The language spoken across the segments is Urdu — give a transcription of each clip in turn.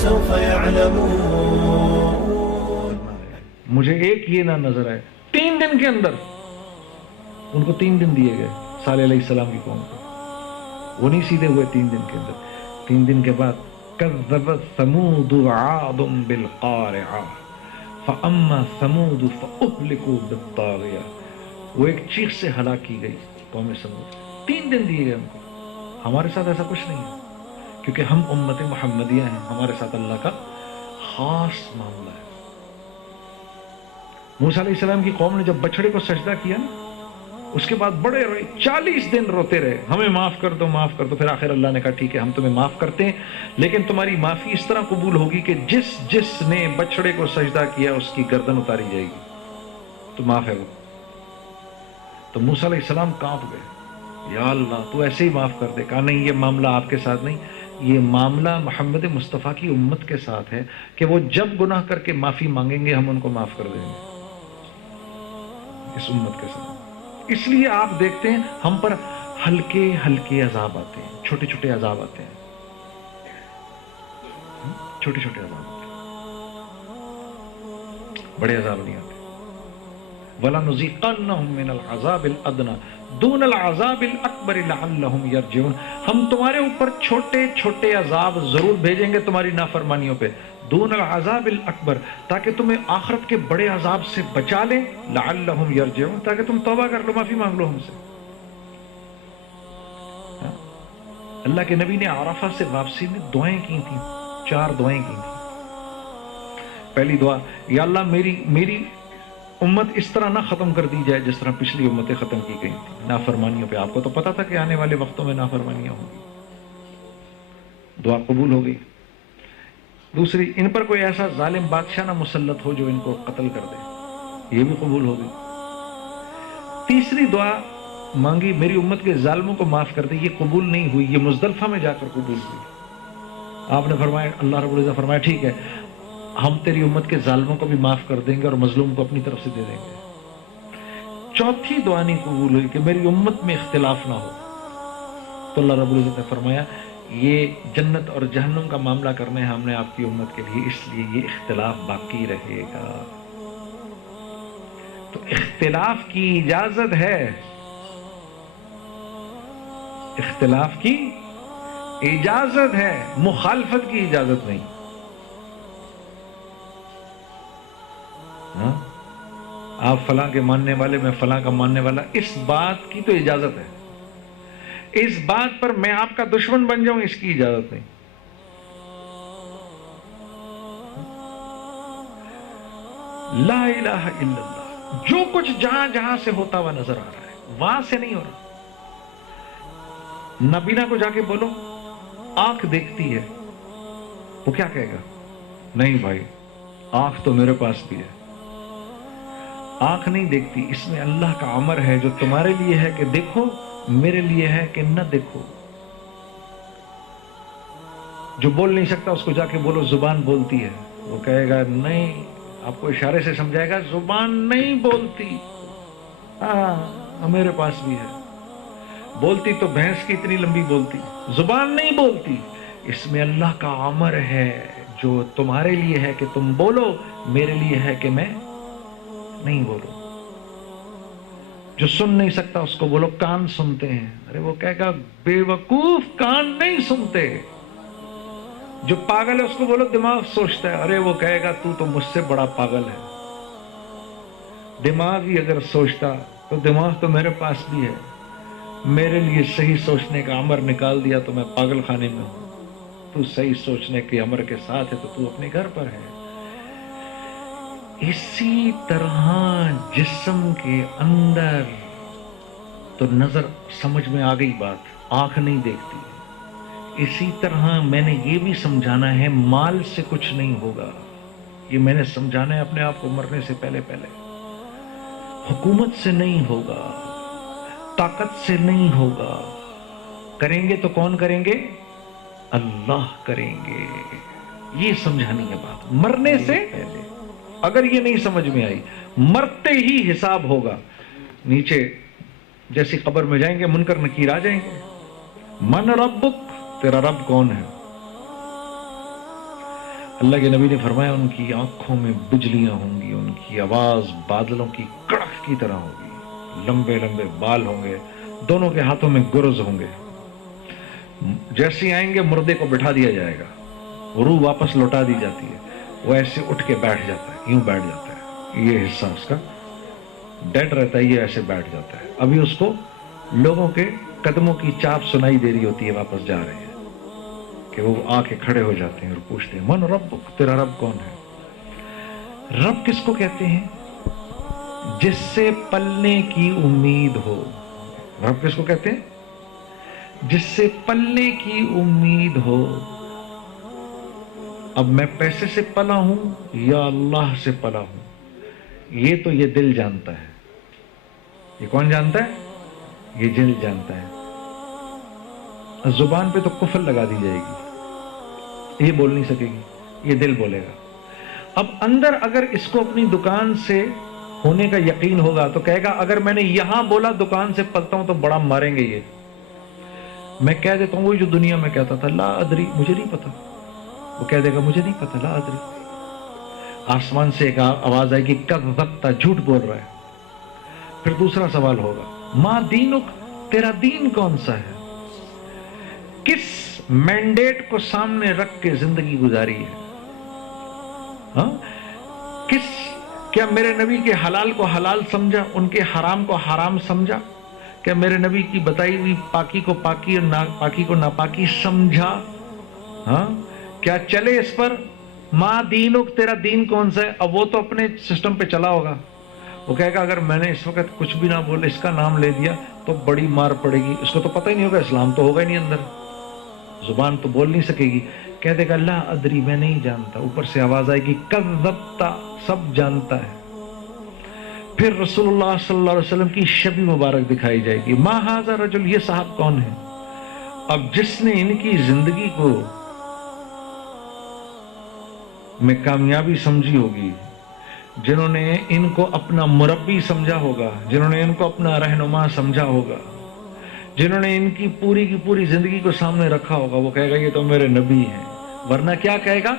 سوف يعلمون. مجھے ایک یہ نہ نظر آئے 3 دن کے اندر، ان کو 3 دن دیے گئے صالح علیہ السلام کی قوم کو، وہ نہیں سیدھے ہوئے 3 دن کے اندر. 3 دن کے بعد کذبت ثمود عاد بالقارعہ فاما ثمود فاہلکوا بالطاغیہ. وہ ایک چیخ سے ہلاک کی گئی قوم ثمود. 3 دن دیے گئے ان کو. ہمارے ساتھ ایسا کچھ نہیں ہے کیونکہ ہم امت محمدیہ ہیں، ہمارے ساتھ اللہ کا خاص معاملہ ہے. موسیٰ علیہ السلام کی قوم نے جب بچڑے کو سجدہ کیا نا، اس کے بعد بڑے روئے، 40 دن روتے رہے، ہمیں معاف کر دو معاف کر دو. پھر آخر اللہ نے کہا ٹھیک ہے ہم تمہیں معاف کرتے ہیں، لیکن تمہاری معافی اس طرح قبول ہوگی کہ جس نے بچڑے کو سجدہ کیا اس کی گردن اتاری جائے گی، تو معاف ہے وہ. تو موسیٰ علیہ السلام کانپ گئے، یا اللہ تو ایسے ہی معاف کر دے. کہا نہیں، یہ معاملہ آپ کے ساتھ نہیں، یہ معاملہ محمد مصطفیٰ کی امت کے ساتھ ہے کہ وہ جب گناہ کر کے معافی مانگیں گے ہم ان کو معاف کر دیں گے. اس امت کے ساتھ اس لیے آپ دیکھتے ہیں ہم پر ہلکے ہلکے عذاب آتے ہیں، چھوٹے چھوٹے عذاب آتے ہیں، چھوٹے چھوٹے عذاب آتے ہیں، بڑے عذاب نہیں آتے. وَلَنُذِيقَنَّهُم مِّنَ الْعَذَابِ الْأَدْنَىٰ دُونَ الْعَذَابِ الْأَكْبَرِ لَعَلَّهُمْ يَرْجِعُونَ. ہم تمہارے اوپر چھوٹے چھوٹے عذاب ضرور بھیجیں گے تمہاری نافرمانیوں پہ، دون العذاب الاکبر، تاکہ تمہیں آخرت کے بڑے عذاب سے بچا لیں، لعلہم یرجعون، تاکہ تم توبہ کر لو، معافی مانگ لو ہم سے. اللہ کے نبی نے عرفہ سے واپسی میں دعائیں کی تھیں، 4 دعائیں کی تھیں. پہلی دعا، یا اللہ میری امت اس طرح نہ ختم کر دی جائے جس طرح پچھلی امتیں ختم کی گئی تھیں نافرمانیوں پہ. آپ کو تو پتا تھا کہ آنے والے وقتوں میں نافرمانیاں ہوں گی. دعا قبول ہو گئی. دوسری، ان پر کوئی ایسا ظالم بادشاہ نہ مسلط ہو جو ان کو قتل کر دے، یہ بھی قبول ہو گئی. تیسری دعا مانگی، میری امت کے ظالموں کو معاف کر دے، یہ قبول نہیں ہوئی، یہ مزدلفہ میں جا کر قبول ہوئی. آپ نے فرمایا، اللہ رب العزت فرمایا ٹھیک ہے ہم تیری امت کے ظالموں کو بھی معاف کر دیں گے اور مظلوم کو اپنی طرف سے دے دیں گے. چوتھی دعا نہیں قبول ہوئی کہ میری امت میں اختلاف نہ ہو، تو اللہ رب العزت نے فرمایا یہ جنت اور جہنم کا معاملہ کرنا ہے ہم نے آپ کی امت کے لیے، اس لیے یہ اختلاف باقی رہے گا. تو اختلاف کی اجازت ہے، اختلاف کی اجازت ہے، مخالفت کی اجازت نہیں. آپ فلاں کے ماننے والے، میں فلاں کا ماننے والا، اس بات کی تو اجازت ہے. اس بات پر میں آپ کا دشمن بن جاؤں اس کی اجازت نہیں. لا الہ الا اللہ، جو کچھ جہاں جہاں سے ہوتا ہوا نظر آ رہا ہے وہاں سے نہیں ہو رہا. نبینا کو جا کے بولو آنکھ دیکھتی ہے، وہ کیا کہے گا؟ نہیں بھائی آنکھ تو میرے پاس بھی ہے. آنکھ نہیں دیکھتی، اس میں اللہ کا امر ہے جو تمہارے لیے ہے کہ دیکھو، میرے لیے ہے کہ نہ دیکھو. جو بول نہیں سکتا اس کو جا کے بولو زبان بولتی ہے، وہ کہے گا نہیں، آپ کو اشارے سے سمجھائے گا زبان نہیں بولتی، ہاں میرے پاس بھی ہے. بولتی تو بھینس کی اتنی لمبی بولتی، زبان نہیں بولتی. اس میں اللہ کا امر ہے جو تمہارے لیے ہے کہ تم بولو، میرے لیے ہے کہ میں نہیں بولو. جو سن نہیں سکتا اس کو بولو کان سنتے ہیں. ارے وہ کہے گا بے وقوف، کان نہیں سنتے. جو پاگل ہے اس کو بولو دماغ سوچتا ہے. ارے وہ کہے گا تو مجھ سے بڑا پاگل ہے. دماغ ہی اگر سوچتا تو دماغ تو میرے پاس بھی ہے، میرے لیے صحیح سوچنے کا امر نکال دیا تو میں پاگل خانے میں ہوں. تو صحیح سوچنے کے امر کے ساتھ ہے تو اپنے گھر پر ہے. اسی طرح جسم کے اندر تو نظر سمجھ میں آ گئی بات، آنکھ نہیں دیکھتی. اسی طرح میں نے یہ بھی سمجھانا ہے مال سے کچھ نہیں ہوگا. یہ میں نے سمجھانا ہے اپنے آپ کو مرنے سے پہلے حکومت سے نہیں ہوگا، طاقت سے نہیں ہوگا. کریں گے تو کون کریں گے؟ اللہ کریں گے. یہ سمجھانی ہے بات مرنے سے پہلے. اگر یہ نہیں سمجھ میں آئی، مرتے ہی حساب ہوگا. نیچے جیسی قبر میں جائیں گے منکر نکیر آ جائیں گے، من ربک، تیرا رب کون ہے؟ اللہ کے نبی نے فرمایا ان کی آنکھوں میں بجلیاں ہوں گی، ان کی آواز بادلوں کی کڑک کی طرح ہوگی، لمبے لمبے بال ہوں گے، دونوں کے ہاتھوں میں گرز ہوں گے، جیسے ہی آئیں گے مردے کو بٹھا دیا جائے گا، روح واپس لوٹا دی جاتی ہے، وہ ایسے اٹھ کے بیٹھ جاتا ہے، یوں بیٹھ جاتا ہے، یہ حصہ اس کا ڈیڈ رہتا ہے، یہ ایسے بیٹھ جاتا ہے، ابھی اس کو لوگوں کے قدموں کی چاپ سنائی دے رہی ہوتی ہے واپس جا رہے ہیں، کہ وہ آ کے کھڑے ہو جاتے ہیں اور پوچھتے ہیں من ربک، تیرا رب کون ہے؟ رب کس کو کہتے ہیں؟ جس سے پلنے کی امید ہو۔ رب کس کو کہتے ہیں؟ جس سے پلنے کی امید ہو۔ اب میں پیسے سے پلا ہوں یا اللہ سے پلا ہوں، یہ تو یہ دل جانتا ہے۔ یہ کون جانتا ہے؟ یہ دل جانتا ہے۔ زبان پہ تو کفر لگا دی جائے گی، یہ بول نہیں سکے گی، یہ دل بولے گا۔ اب اندر اگر اس کو اپنی دکان سے ہونے کا یقین ہوگا تو کہے گا اگر میں نے یہاں بولا دکان سے پلتا ہوں تو بڑا ماریں گے یہ، میں کہہ دیتا ہوں وہی جو دنیا میں کہتا تھا لا ادری، مجھے نہیں پتا، وہ کہہ دے گا مجھے نہیں پتا لا ادری۔ آسمان سے ایک آواز آئے گی کذبت، جھوٹ بول رہا ہے۔ پھر دوسرا سوال ہوگا ما دینک، تیرا دین کون سا ہے؟ کس مینڈیٹ کو سامنے رکھ کے زندگی گزاری ہے؟ ہاں؟ کیا میرے نبی کے حلال کو حلال سمجھا، ان کے حرام کو حرام سمجھا؟ کیا میرے نبی کی بتائی ہوئی پاکی کو پاکی اور ناپاکی کو ناپاکی سمجھا؟ ہاں؟ کیا چلے اس پر؟ ماں دینک، تیرا دین کون سا ہے؟ اب وہ تو اپنے سسٹم پہ چلا ہوگا، وہ کہے گا اگر میں نے اس وقت کچھ بھی نہ بولے، اس کا نام لے دیا تو بڑی مار پڑے گی، اس کو تو پتہ ہی نہیں ہوگا، اسلام تو ہوگا ہی نہیں اندر، زبان تو بول نہیں سکے گی، کہہ دے گا لا ادری، میں نہیں جانتا۔ اوپر سے آواز آئے گی کذبت، سب جانتا ہے۔ پھر رسول اللہ صلی اللہ علیہ وسلم کی شبی مبارک دکھائی جائے گی، ما ھذا رجل، یہ صاحب کون ہے؟ اب جس نے ان کی زندگی کو میں کامیابی سمجھی ہوگی، جنہوں نے ان کو اپنا مربی سمجھا ہوگا، جنہوں نے ان کو اپنا رہنما سمجھا ہوگا، جنہوں نے ان کی پوری زندگی کو سامنے رکھا ہوگا، وہ کہے گا یہ تو میرے نبی ہیں، ورنہ کیا کہے گا؟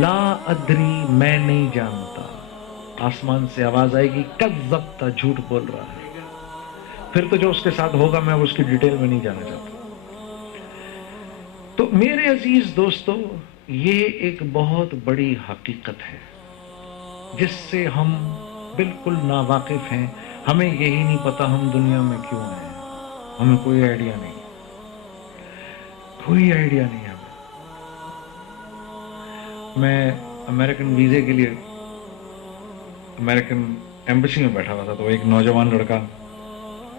لا ادری، میں نہیں جانتا۔ آسمان سے آواز آئے گی کذبت، جھوٹ بول رہا ہے۔ پھر تو جو اس کے ساتھ ہوگا میں اس کی ڈیٹیل میں نہیں جانا چاہتا۔ تو میرے عزیز دوستو، یہ ایک بہت بڑی حقیقت ہے جس سے ہم بالکل ناواقف ہیں، ہمیں یہی نہیں پتا ہم دنیا میں کیوں ہیں، ہمیں کوئی آئیڈیا نہیں، کوئی آئیڈیا نہیں ہمیں۔ میں امریکن ویزے کے لیے امریکن ایمبیسی میں بیٹھا ہوا تھا، تو ایک نوجوان لڑکا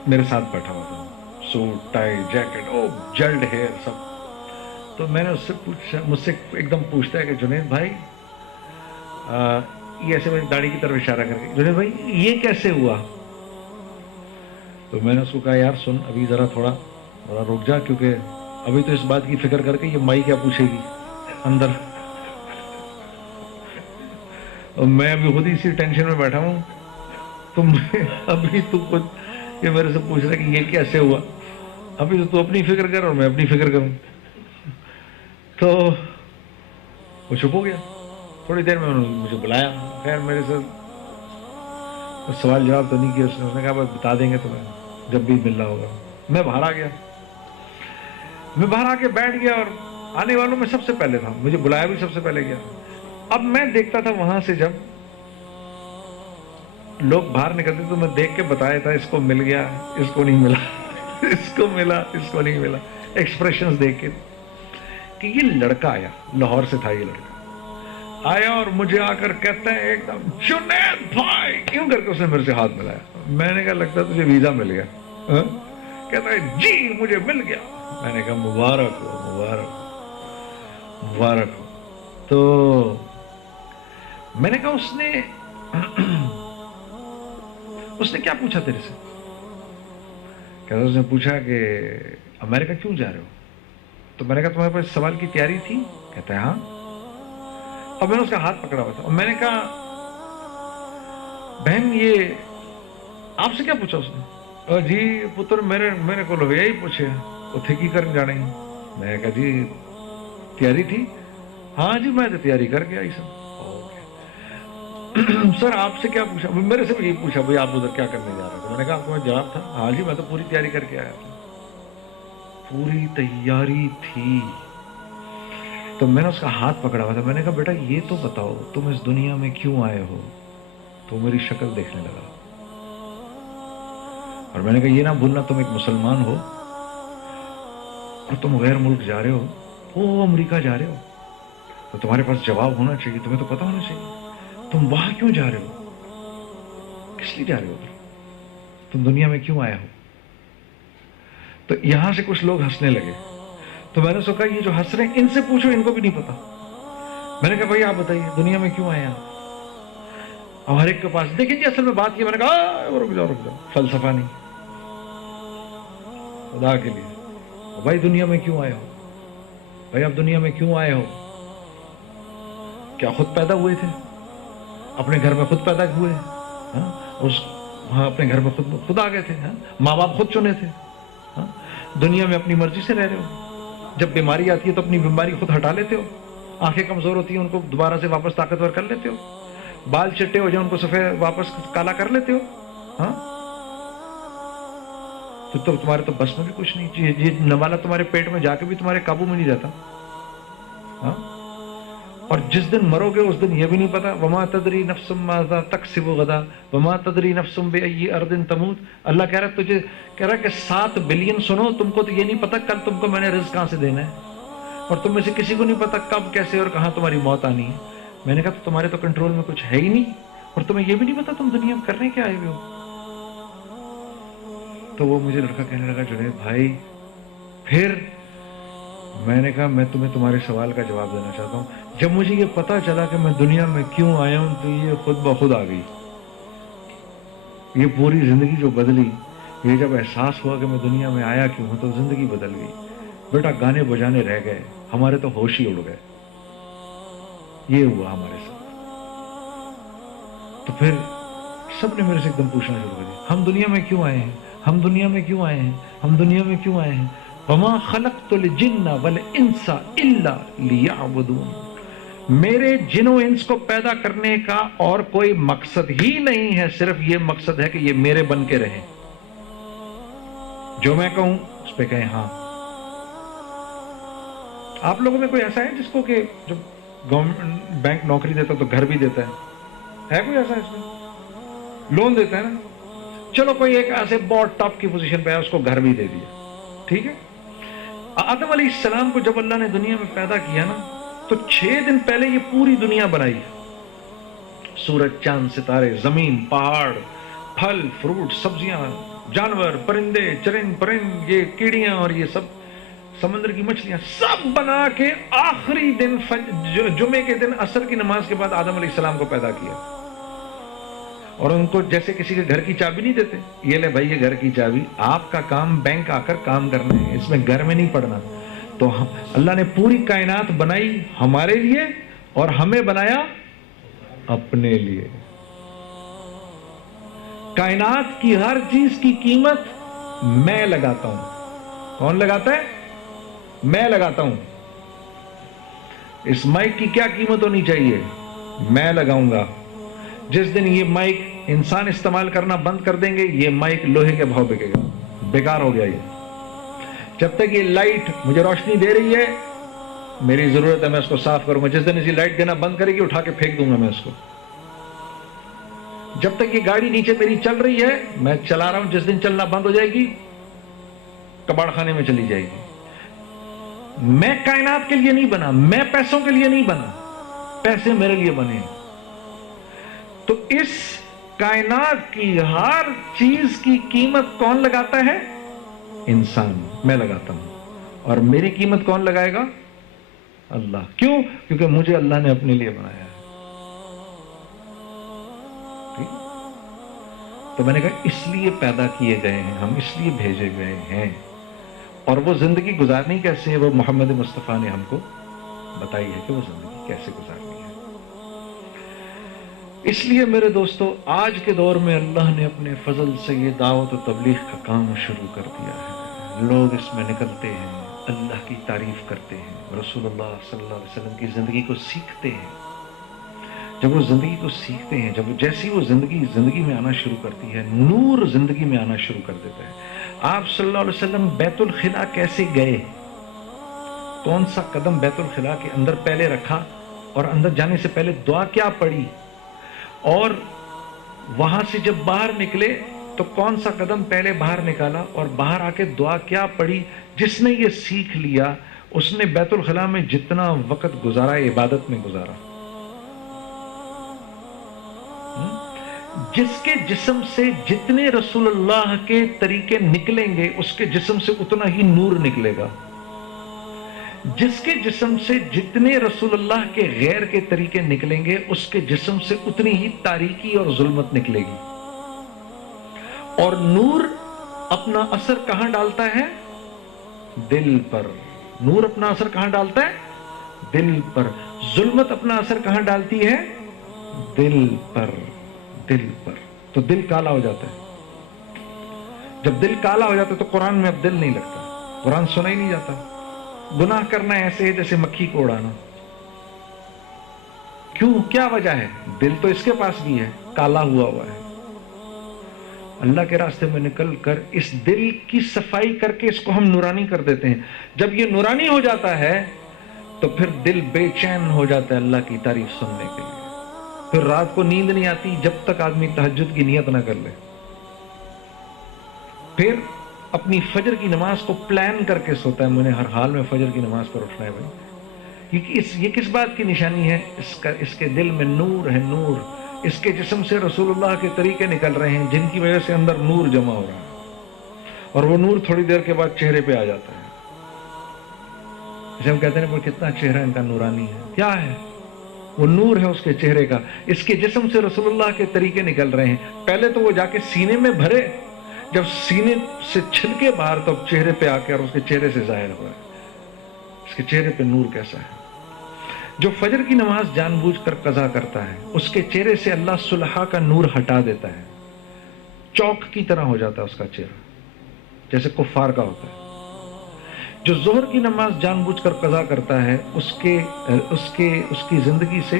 میرے ساتھ بیٹھا ہوا تھا، سوٹ ٹائی جیکٹ، او جلڈ ہیئر سب۔ تو میں نے اس سے پوچھا، مجھ سے ایک دم پوچھتا ہے کہ جنید بھائی، یہ ایسے میری داڑھی کی طرف اشارہ کر کے، جنید بھائی یہ کیسے ہوا؟ تو میں نے اس کو کہا یار سن، ابھی ذرا تھوڑا رک جا، کیونکہ ابھی تو اس بات کی فکر کر کے یہ مائی کیا پوچھے گی اندر، اور میں ابھی خود اسی ٹینشن میں بیٹھا ہوں، ابھی تو خود یہ میرے سے پوچھ رہا ہے کہ یہ کیسے ہوا، ابھی تو اپنی فکر کر اور میں اپنی فکر کروں۔ تو وہ چپ ہو گیا، تھوڑی دیر میں انہوں نے مجھے بلایا، خیر میرے سے سوال جواب تو نہیں کیا، اس نے کہا بس بتا دیں گے تمہیں جب بھی ملنا ہوگا۔ میں باہر آ گیا، میں باہر آ کے بیٹھ گیا اور آنے والوں میں سب سے پہلے تھا، مجھے بلایا بھی سب سے پہلے گیا۔ اب میں دیکھتا تھا وہاں سے جب لوگ باہر نکلتے تو میں دیکھ کے بتایا تھا اس کو مل گیا، اس کو نہیں ملا، اس کو ملا، اس کو نہیں ملا، ایکسپریشنز دیکھ کے کہ یہ لڑکا آیا، لاہور سے تھا یہ لڑکا آیا اور مجھے آ کر کہتا ہے ایک دم جنید بھائی، کیوں کر کے اس نے میرے سے ہاتھ ملایا۔ میں نے کہا لگتا ہے تجھے ویزا مل گیا؟ کہتا ہے جی مجھے مل گیا۔ میں نے کہا مبارک ہو، مبارک ہو، مبارک ہو۔ تو میں نے کہا اس نے کیا پوچھا تیرے سے؟ کہتا اس نے پوچھا کہ امریکہ کیوں جا رہے ہو؟ تو میں نے کہا تمہارے پاس سوال کی تیاری تھی؟ کہتا ہے ہاں۔ اور میں نے اس کا ہاتھ پکڑا ہوا تھا اور میں نے کہا بہن یہ آپ سے کیا پوچھا اس نے؟ جی پتر میرے کو یہی پوچھے اتھے کی کرن جانے۔ میں نے کہا جی تیاری تھی؟ ہاں جی میں تو تیاری کر کے آئی سر. سر آپ سے کیا پوچھا؟ میرے سے بھی یہی پوچھا بھائی آپ ادھر کیا کرنے جا رہے تھے. میں نے کہا آپ کو میں جواب تھا ہاں جی میں تو پوری تیاری کر کے آیا تھا. پوری تیاری تھی. تو میں نے اس کا ہاتھ پکڑا ہوا تھا. میں نے کہا بیٹا یہ تو بتاؤ تم اس دنیا میں کیوں آئے ہو؟ تو میری شکل دیکھنے لگا اور میں نے کہا یہ نہ بھولنا تم ایک مسلمان ہو اور تم غیر ملک جا رہے ہو, وہ امریکہ جا رہے ہو, تو تمہارے پاس جواب ہونا چاہیے, تمہیں تو پتا ہونا چاہیے تم وہاں کیوں جا رہے ہو, کس لیے جا رہے ہو, تم دنیا میں کیوں آئے ہو. تو یہاں سے کچھ لوگ ہنسنے لگے. تو میں نے سوچا یہ جو ہنس رہے ہیں ان سے پوچھو, ان کو بھی نہیں پتا. میں نے کہا بھائی آپ بتائیے دنیا میں کیوں آئے آپ. اور ہر ایک کے پاس دیکھیں جی اصل میں بات کی. میں نے کہا رک جاؤ فلسفہ نہیں, خدا کے لیے بھائی دنیا میں کیوں آئے ہو, بھائی آپ دنیا میں کیوں آئے ہو. کیا خود پیدا ہوئے تھے, اپنے گھر میں خود پیدا ہوئے, ہاں اپنے گھر میں خود آ گئے تھے, ماں باپ خود چنے تھے, دنیا میں اپنی مرضی سے رہ رہے ہو. جب بیماری آتی ہے تو اپنی بیماری خود ہٹا لیتے ہو, آنکھیں کمزور ہوتی ہیں ان کو دوبارہ سے واپس طاقتور کر لیتے ہو, بال چٹے ہو جائیں ان کو سفید واپس کالا کر لیتے ہو. ہاں تو تمہارے تو بس میں بھی کچھ نہیں. یہ نوالا تمہارے پیٹ میں جا کے بھی تمہارے قابو میں نہیں رہتا. ہاں اور جس دن مرو گے اس دن یہ بھی نہیں پتا. وما تدری نفس ماذا تکسب غدا وما تدری نفس بأي ارض تموت. اللہ کہہ رہا ہے تجھے کہہ رہا ہے کہ 7 بلین سنو, تم کو تو یہ نہیں پتا کل تم کو میں نے رزق کہاں سے دینا ہے, اور تم میں سے کسی کو نہیں پتا کب کیسے اور کہاں تمہاری موت آنی ہے. میں نے کہا تو تمہارے تو کنٹرول میں کچھ ہے ہی نہیں, اور تمہیں یہ بھی نہیں پتا تم دنیا میں کرنے کیا آئے ہوئے ہو. تو وہ مجھے لڑکا کہنے لگا جنید بھائی پھر. میں نے کہا میں تمہیں تمہارے سوال کا جواب دینا چاہتا ہوں. جب مجھے یہ پتا چلا کہ میں دنیا میں کیوں آیا ہوں تو یہ خود بخود آ گئی. یہ پوری زندگی جو بدلی, یہ جب احساس ہوا کہ میں دنیا میں آیا کیوں ہوں تو زندگی بدل گئی. بیٹا گانے بجانے رہ گئے, ہمارے تو ہوش ہی اڑ گئے. یہ ہوا ہمارے ساتھ. تو پھر سب نے میرے سے ایک دم پوچھنا شروع کر دیا ہم دنیا میں کیوں آئے ہیں, ہم دنیا میں کیوں آئے ہیں, ہم دنیا میں کیوں آئے ہیں. وما خلقت الجن والانس الا لیعبدون. میرے جن و انس کو پیدا کرنے کا اور کوئی مقصد ہی نہیں ہے, صرف یہ مقصد ہے کہ یہ میرے بن کے رہیں. جو میں کہوں اس پہ کہیں ہاں. آپ لوگوں میں کوئی ایسا ہے جس کو کہ جب گورنمنٹ بینک نوکری دیتا تو گھر بھی دیتا ہے کوئی ایسا اس میں لون دیتا ہے نا. چلو کوئی ایک ایسے بہت ٹاپ کی پوزیشن پہ ہے اس کو گھر بھی دے دیا, ٹھیک ہے. آدم علیہ السلام کو جب اللہ نے دنیا میں پیدا کیا نا تو 6 دن پہلے یہ پوری دنیا بنائی. سورج, چاند, ستارے, زمین, پہاڑ, پھل فروٹ, سبزیاں, جانور, پرندے چرند پرند, یہ کیڑیاں اور یہ سب سمندر کی مچھلیاں سب بنا کے آخری دن جمعے کے دن عصر کی نماز کے بعد آدم علیہ السلام کو پیدا کیا. اور ان کو جیسے کسی کے گھر کی چابی نہیں دیتے, یہ لے بھائی یہ گھر کی چابی, آپ کا کام بینک آ کر کام کرنا ہے, اس میں گھر میں نہیں پڑنا. تو اللہ نے پوری کائنات بنائی ہمارے لیے اور ہمیں بنایا اپنے لیے. کائنات کی ہر چیز کی قیمت میں لگاتا ہوں. کون لگاتا ہے؟ میں لگاتا ہوں. اس مائک کی کیا قیمت ہونی چاہیے؟ میں لگاؤں گا. جس دن یہ مائک انسان استعمال کرنا بند کر دیں گے یہ مائک لوہے کے بھاؤ بکے گا, بیکار ہو گیا. یہ جب تک یہ لائٹ مجھے روشنی دے رہی ہے میری ضرورت ہے, میں اس کو صاف کروں گا. جس دن اسی لائٹ دینا بند کرے گی اٹھا کے پھینک دوں گا میں اس کو. جب تک یہ گاڑی نیچے میری چل رہی ہے میں چلا رہا ہوں, جس دن چلنا بند ہو جائے گی کباڑ خانے میں چلی جائے گی. میں کائنات کے لیے نہیں بنا, میں پیسوں کے لیے نہیں بنا, پیسے میرے لیے بنے. تو اس کائنات کی ہر چیز کی قیمت کون لگاتا ہے؟ انسان. میں لگاتا ہوں. اور میری قیمت کون لگائے گا؟ اللہ. کیوں؟ کیونکہ مجھے اللہ نے اپنے لیے بنایا ہے. تو میں نے کہا اس لیے پیدا کیے گئے ہیں ہم, اس لیے بھیجے گئے ہیں. اور وہ زندگی گزارنی کیسے ہے وہ محمد مصطفیٰ نے ہم کو بتائی ہے کہ وہ زندگی کیسے گزارنی ہے. اس لیے میرے دوستو آج کے دور میں اللہ نے اپنے فضل سے یہ دعوت و تبلیغ کا کام شروع کر دیا ہے. لوگ اس میں نکلتے ہیں, اللہ کی تعریف کرتے ہیں، رسول اللہ صلی اللہ علیہ وسلم کی زندگی کو سیکھتے ہیں. جب وہ زندگی کو سیکھتے ہیں، جب جیسی وہ زندگی میں آنا شروع کرتی ہے، نور زندگی میں آنا شروع کر دیتا ہے. آپ صلی اللہ علیہ وسلم بیت الخلا کیسے گئے، کون سا قدم بیت الخلا کے اندر پہلے رکھا، اور اندر جانے سے پہلے دعا کیا پڑھی، اور وہاں سے جب باہر نکلے تو کون سا قدم پہلے باہر نکالا، اور باہر آ کے دعا کیا پڑھی. جس نے یہ سیکھ لیا اس نے بیت الخلا میں جتنا وقت گزارا عبادت میں گزارا. جس کے جسم سے جتنے رسول اللہ کے طریقے نکلیں گے اس کے جسم سے اتنا ہی نور نکلے گا. جس کے جسم سے جتنے رسول اللہ کے غیر کے طریقے نکلیں گے اس کے جسم سے اتنی ہی تاریکی اور ظلمت نکلے گی. اور نور اپنا اثر کہاں ڈالتا ہے؟ دل پر. نور اپنا اثر کہاں ڈالتا ہے؟ دل پر. ظلمت اپنا اثر کہاں ڈالتی ہے؟ دل پر. دل پر. تو دل کالا ہو جاتا ہے. جب دل کالا ہو جاتا ہے تو قرآن میں اب دل نہیں لگتا، قرآن سنا ہی نہیں جاتا. گناہ کرنا ایسے ہے جیسے مکھی کو اڑانا. کیوں؟ کیا وجہ ہے؟ دل تو اس کے پاس بھی ہے، کالا ہوا ہے. اللہ کے راستے میں نکل کر اس دل کی صفائی کر کے اس کو ہم نورانی کر دیتے ہیں. جب یہ نورانی ہو جاتا ہے تو پھر دل بے چین ہو جاتا ہے اللہ کی تعریف سننے کے لیے. پھر رات کو نیند نہیں آتی جب تک آدمی تہجد کی نیت نہ کر لے. پھر اپنی فجر کی نماز کو پلان کر کے سوتا ہے، میں نے ہر حال میں فجر کی نماز پر اٹھنا ہے بھائی. یہ کس بات کی نشانی ہے؟ اس کے دل میں نور ہے. نور اس کے جسم سے رسول اللہ کے طریقے نکل رہے ہیں جن کی وجہ سے اندر نور جمع ہو رہا ہے، اور وہ نور تھوڑی دیر کے بعد چہرے پہ آ جاتا ہے. جیسے ہم کہتے ہیں کتنا چہرہ ان کا نورانی ہے. کیا ہے وہ؟ نور ہے اس کے چہرے کا. اس کے جسم سے رسول اللہ کے طریقے نکل رہے ہیں. پہلے تو وہ جا کے سینے میں بھرے، جب سینے سے چھل کے باہر تو چہرے پہ آ کے اور اس کے چہرے سے ظاہر ہوا ہے. اس کے چہرے پہ نور کیسا ہے. جو فجر کی نماز جان بوجھ کر قضا کرتا ہے اس کے چہرے سے اللہ صلحہ کا نور ہٹا دیتا ہے. چوک کی طرح ہو جاتا ہے اس کا چہرہ، جیسے کفار کا ہوتا ہے. جو ظہر کی نماز جان بوجھ کر قضا کرتا ہے اس کی زندگی سے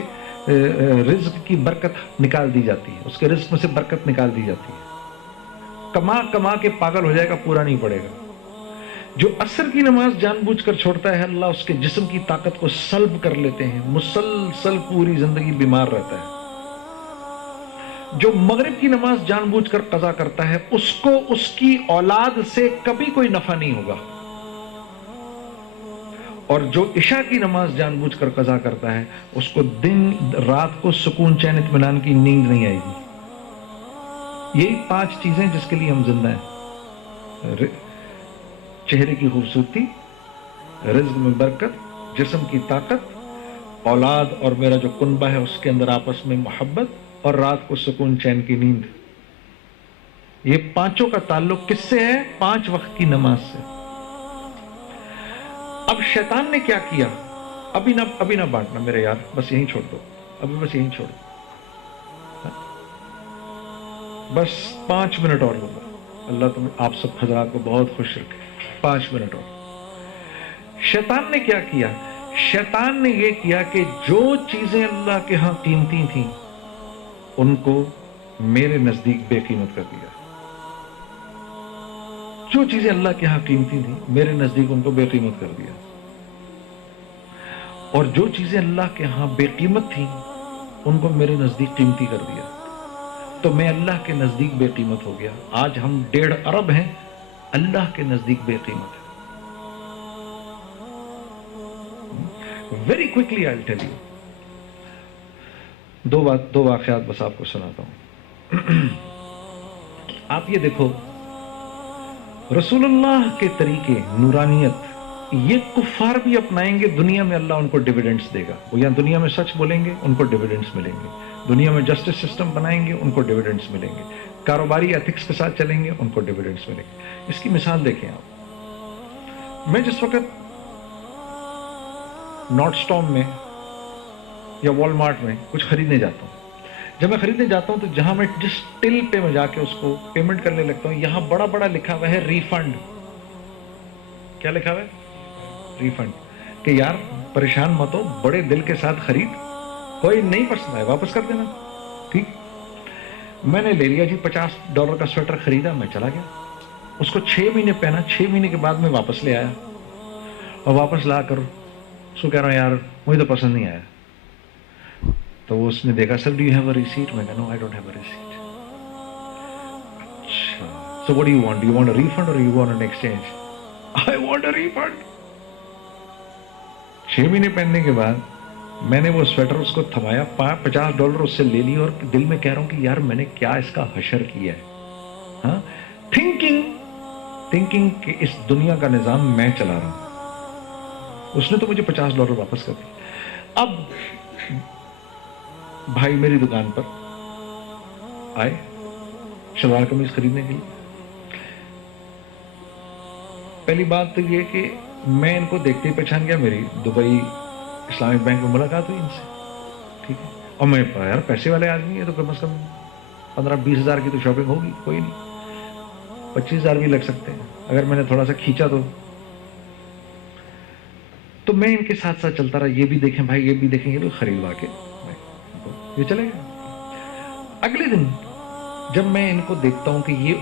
رزق کی برکت نکال دی جاتی ہے، اس کے رزق میں سے برکت نکال دی جاتی ہے. کما کے پاگل ہو جائے گا، پورا نہیں پڑے گا. جو عصر کی نماز جان بوجھ کر چھوڑتا ہے اللہ اس کے جسم کی طاقت کو سلب کر لیتے ہیں، مسلسل پوری زندگی بیمار رہتا ہے. جو مغرب کی نماز جان بوجھ کر قضا کرتا ہے اس کو اس کی اولاد سے کبھی کوئی نفع نہیں ہوگا. اور جو عشاء کی نماز جان بوجھ کر قضا کرتا ہے اس کو دن رات کو سکون چین اطمینان کی نیند نہیں آئے گی. یہی 5 چیزیں جس کے لیے ہم زندہ ہیں: چہرے کی خوبصورتی، رزق میں برکت، جسم کی طاقت، اولاد اور میرا جو کنبہ ہے اس کے اندر آپس میں محبت، اور رات کو سکون چین کی نیند. یہ 5 کا تعلق کس سے ہے؟ 5 وقت کی نماز سے. اب شیطان نے کیا کیا؟ ابھی نہ بانٹنا میرے یار، بس یہیں چھوڑ دو، ابھی بس یہیں چھوڑ دو. بس 5 منٹ اور لوں گا. اللہ تم آپ سب حضرات کو بہت خوش رکھے. 5 منٹ اور. شیطان نے کیا کیا؟ شیطان نے یہ کیا کہ جو چیزیں اللہ کے ہاں قیمتی تھیں ان کو میرے نزدیک بے قیمت کر دیا. جو چیزیں اللہ کے ہاں قیمتی تھیں میرے نزدیک ان کو بے قیمت کر دیا. اور جو چیزیں اللہ کے ہاں بے قیمت تھیں ان کو میرے نزدیک قیمتی کر دیا. تو میں اللہ کے نزدیک بے قیمت ہو گیا. آج ہم 1.5 ارب ہیں، اللہ کے نزدیک بے قیمت ہے. Very quickly I tell you. دو واقعات بس آپ کو سناتا ہوں. آپ یہ دیکھو، رسول اللہ کے طریقے نورانیت یہ کفار بھی اپنائیں گے، دنیا میں اللہ ان کو ڈیویڈنڈز دے گا. وہ یہاں دنیا میں سچ بولیں گے ان کو ڈیویڈنڈز ملیں گے، دنیا میں جسٹس سسٹم بنائیں گے ان کو ڈیویڈنڈز ملیں گے، کاروباری ایتھکس کے ساتھ چلیں گے ان کو ڈیویڈنڈز ملیں گے. اس کی مثال دیکھیں آپ. میں جس وقت نارتھ اسٹارم میں یا والمارٹ میں کچھ خریدنے جاتا ہوں، جب میں خریدنے جاتا ہوں تو جہاں میں جس ٹل پہ میں جا کے اس کو پیمنٹ کرنے لگتا ہوں یہاں بڑا بڑا لکھا ہوا ہے ریفنڈ. کیا لکھا ہوا ہے؟ ریفنڈ کہ یار پریشان مت ہو, بڑے دل کے ساتھ خرید, کوئی نہیں پسند آئے واپس کر دینا. ٹھیک, میں نے لے لیا جی $50 کا سویٹر خریدا, میں چلا گیا. اس کو 6 مہینے پہنا, 6 مہینے کے بعد میں واپس لے آیا, اور واپس لا کر اس کو کہہ رہا ہوں یار مجھے تو پسند نہیں آیا. تو اس نے دیکھا, sir do you have a receipt? میں کہا no I don't have a receipt. اچھا, so what do you want? Do you want a refund اور you want an exchange? I want a refund. 6 مہینے پہننے کے بعد میں نے وہ سویٹر اس کو تھمایا, $50 اس سے لے لی, اور دل میں کہہ رہا ہوں کہ یار میں نے کیا اس کا حشر کیا ہے. ہاں, تھنکنگ کہ اس دنیا کا نظام میں چلا رہا ہوں. اس نے تو مجھے $50 واپس کر دی. اب بھائی میری دکان پر آئے شلوار قمیض خریدنے کے لیے. پہلی بات تو یہ کہ میں ان کو دیکھتے ہی پہچان گیا, میری دبئی اسلامک بینک میں ملاقات ہوئی ان سے. ٹھیک ہے, اور میں یار پیسے والے آدمی ہیں تو کم از کم 15-20 ہزار کی تو شاپنگ ہوگی, کوئی نہیں 25 ہزار بھی لگ سکتے ہیں اگر میں نے تھوڑا سا کھینچا تو میں ان کے ساتھ ساتھ چلتا رہا. یہ بھی دیکھیں بھائی, یہ بھی دیکھیں, یہ لوگ خریدوا کے یہ چلے گئے. اگلے دن جب میں ان کو دیکھتا ہوں کہ یہ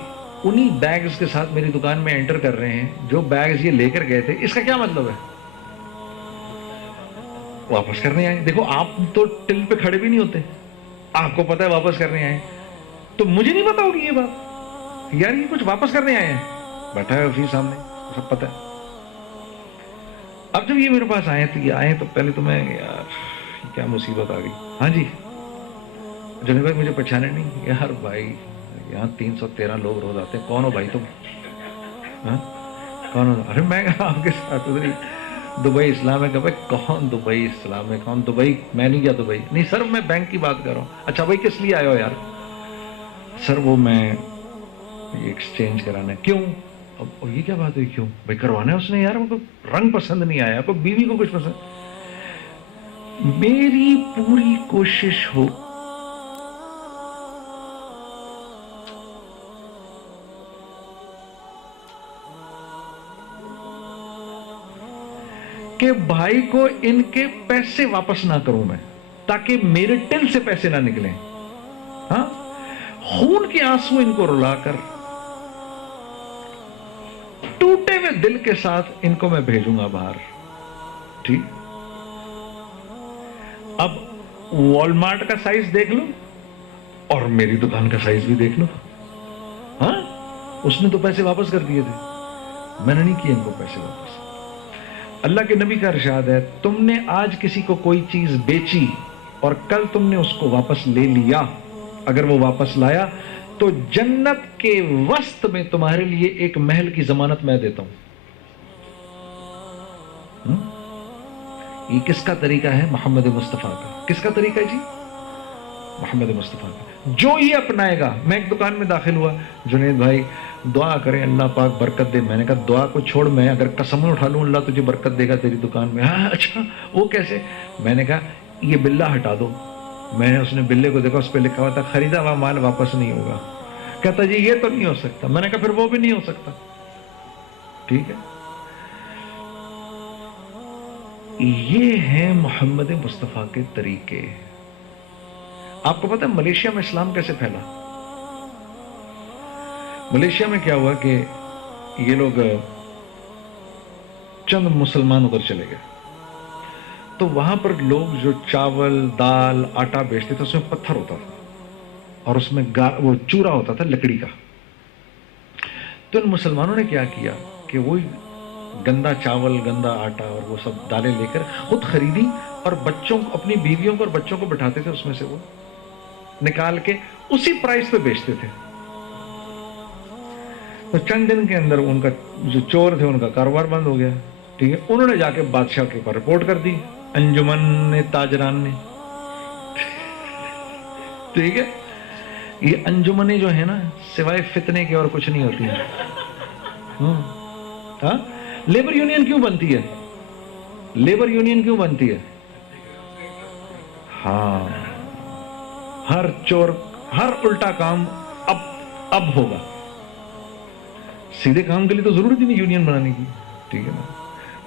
انہی بیگز کے ساتھ میری دکان میں انٹر کر رہے ہیں جو بیگز یہ لے کر گئے تھے, اس کا کیا مطلب ہے؟ واپس کرنے آئے. دیکھو آپ تو ٹل پہ کھڑے بھی نہیں ہوتے, آپ کو پتا ہے واپس کرنے آئے, تو مجھے نہیں پتا ہوگی یہ بات یار یہ کچھ واپس کرنے آئے ہیں. بیٹھا ہے آفس سامنے, سب پتا ہے. اب جب یہ میرے پاس آئے تو پہلے تو میں یار کیا مصیبت آ گئی. ہاں جی جنید بھائی مجھے پہچانے نہیں؟ یار بھائی یہاں 313 لوگ روز آتے ہیں, کون ہو بھائی تم؟ ہاں کون ہو؟ ارے میں آپ کے ساتھ ادھر دبئی اسلام ہے. کہ بھائی کون دبئی اسلام ہے, کون دبئی؟ میں نہیں گیا دبئی. نہیں سر میں بینک کی بات کر رہا ہوں. اچھا بھائی کس لیے آئے ہو یار؟ سر وہ میں ایکسچینج کرانا ہے. کیوں؟ اب یہ کیا بات ہوئی کیوں بھائی؟ کروانا ہے اس نے یار, وہ رنگ پسند نہیں آیا, کو بیوی کو کچھ پسند. میری پوری کوشش ہو کہ بھائی کو ان کے پیسے واپس نہ کروں میں, تاکہ میرے ٹل سے پیسے نہ نکلیں. ہاں, خون کے آنسو ان کو رلا کر ٹوٹے ہوئے دل کے ساتھ ان کو میں بھیجوں گا باہر. ٹھیک, اب والمارٹ کا سائز دیکھ لو اور میری دکان کا سائز بھی دیکھ لو. ہاں, اس نے تو پیسے واپس کر دیے تھے, میں نے نہیں کیے ان کو پیسے واپس. اللہ کے نبی کا ارشاد ہے, تم نے آج کسی کو کوئی چیز بیچی اور کل تم نے اس کو واپس لے لیا, اگر وہ واپس لایا تو جنت کے وسط میں تمہارے لیے ایک محل کی ضمانت میں دیتا ہوں. یہ کس کا طریقہ ہے؟ محمد مصطفیٰ کا. کس کا طریقہ ہے جی؟ محمد مصطفیٰ کا. جو یہ اپنائے گا. میں ایک دکان میں داخل ہوا, جنید بھائی دعا کریں اللہ پاک برکت دے. میں نے کہا دعا کو چھوڑ, میں اگر قسم اٹھا لوں اللہ تجھے برکت دے گا تیری دکان میں. ہاں اچھا وہ کیسے؟ میں نے کہا یہ بلہ ہٹا دو. میں نے اس نے بلے کو دیکھا, اس پہ لکھا ہوا تھا خریدا ہوا مال واپس نہیں ہوگا. کہتا جی یہ تو نہیں ہو سکتا. میں نے کہا پھر وہ بھی نہیں ہو سکتا. ٹھیک ہے, یہ ہے محمد مصطفیٰ کے طریقے. آپ کو پتا ہے ملیشیا میں اسلام کیسے پھیلا؟ ملیشیا میں کیا ہوا کہ یہ لوگ چند مسلمان ادھر چلے گئے, تو وہاں پر لوگ جو چاول دال آٹا بیچتے تھے اس میں پتھر ہوتا تھا اور اس میں وہ چورا ہوتا تھا لکڑی کا. تو ان مسلمانوں نے کیا کیا کہ وہی گندا چاول گندا آٹا اور وہ سب دالیں لے کر خود خریدی اور بچوں کو, اپنی بیویوں کو اور بچوں کو بٹھاتے تھے, اس میں سے وہ نکال کے اسی پرائس پہ بیچتے تھے. تو چند دن کے اندر ان کا جو چور تھے ان کا کاروبار بند ہو گیا. ٹھیک ہے, انہوں نے جا کے بادشاہ کے اوپر رپورٹ کر دی, انجمن تاجران نے. ٹھیک ہے, یہ انجمنیں جو ہے نا سوائے فتنے کے اور کچھ نہیں ہوتی ہیں. ہاں, لیبر یونین کیوں بنتی ہے؟ لیبر یونین کیوں بنتی ہے؟ ہاں, ہر چور ہر الٹا کام اب ہوگا, سیدھے کام کے لیے تو ضرورت ہی نہیں یونین بنانے کی. ٹھیک ہے نا,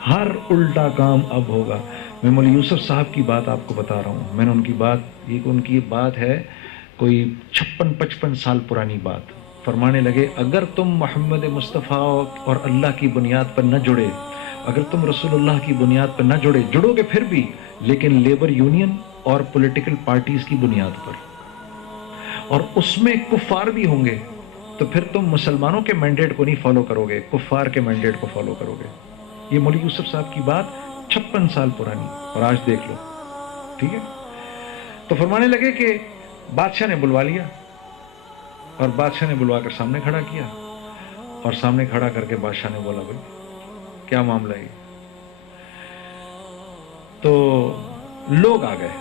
ہر الٹا کام اب ہوگا. میں مولوی یوسف صاحب کی بات آپ کو بتا رہا ہوں. میں نے ان کی بات ہے کوئی 56-55 سال پرانی بات. فرمانے لگے اگر تم محمد مصطفیٰ اور اللہ کی بنیاد پر نہ جڑے, اگر تم رسول اللہ کی بنیاد پر نہ جڑو گے پھر بھی, لیکن لیبر یونین اور پولیٹیکل پارٹیز کی بنیاد پر, اور اس میں کفار بھی ہوں گے, تو پھر تم مسلمانوں کے مینڈیٹ کو نہیں فالو کرو گے, کفار کے مینڈیٹ کو فالو کرو گے. یہ مولوی یوسف صاحب کی بات 56 سال پرانی, اور آج دیکھ لو. ٹھیک ہے. تو فرمانے لگے کہ بادشاہ نے بلوا لیا, اور بادشاہ نے بلوا کر سامنے کھڑا کیا, اور سامنے کھڑا کر کے بادشاہ نے بولا بھائی کیا معاملہ ہے. تو لوگ آ گئے,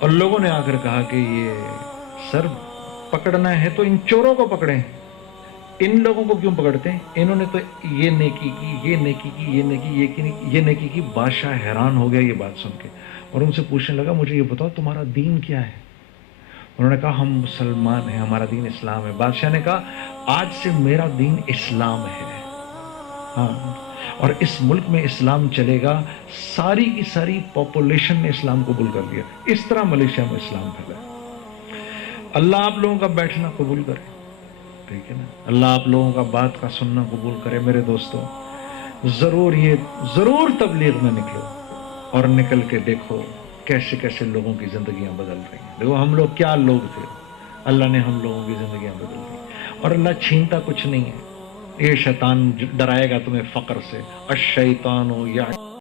اور لوگوں نے آ کر کہا کہ یہ سر پکڑنا ہے تو ان چوروں کو پکڑیں, ان لوگوں کو کیوں پکڑتے ہیں, انہوں نے تو یہ نیکی کی, یہ نیکی کی, یہ نیکی کی. بادشاہ حیران ہو گیا یہ بات سن کے, اور ان سے پوچھنے لگا مجھے یہ بتاؤ تمہارا دین کیا ہے. انہوں نے کہا ہم مسلمان ہیں, ہمارا دین اسلام ہے. بادشاہ نے کہا آج سے میرا دین اسلام ہے, ہاں, اور اس ملک میں اسلام چلے گا. ساری کی ساری پاپولیشن نے اسلام قبول کر لیا. اس طرح ملیشیا میں اسلام پھیلا. اللہ آپ لوگوں کا بیٹھنا قبول کرے, ٹھیک ہے نا, اللہ آپ لوگوں کا بات کا سننا قبول کرے. میرے دوستوں, ضرور تبلیغ میں نکلو, اور نکل کے دیکھو کیسے کیسے لوگوں کی زندگیاں بدل رہی ہیں. دیکھو ہم لوگ کیا لوگ تھے, اللہ نے ہم لوگوں کی زندگیاں بدل دی, اور اللہ چھینتا کچھ نہیں ہے. یہ شیطان ڈرائے گا تمہیں فقر سے, الشیطان یا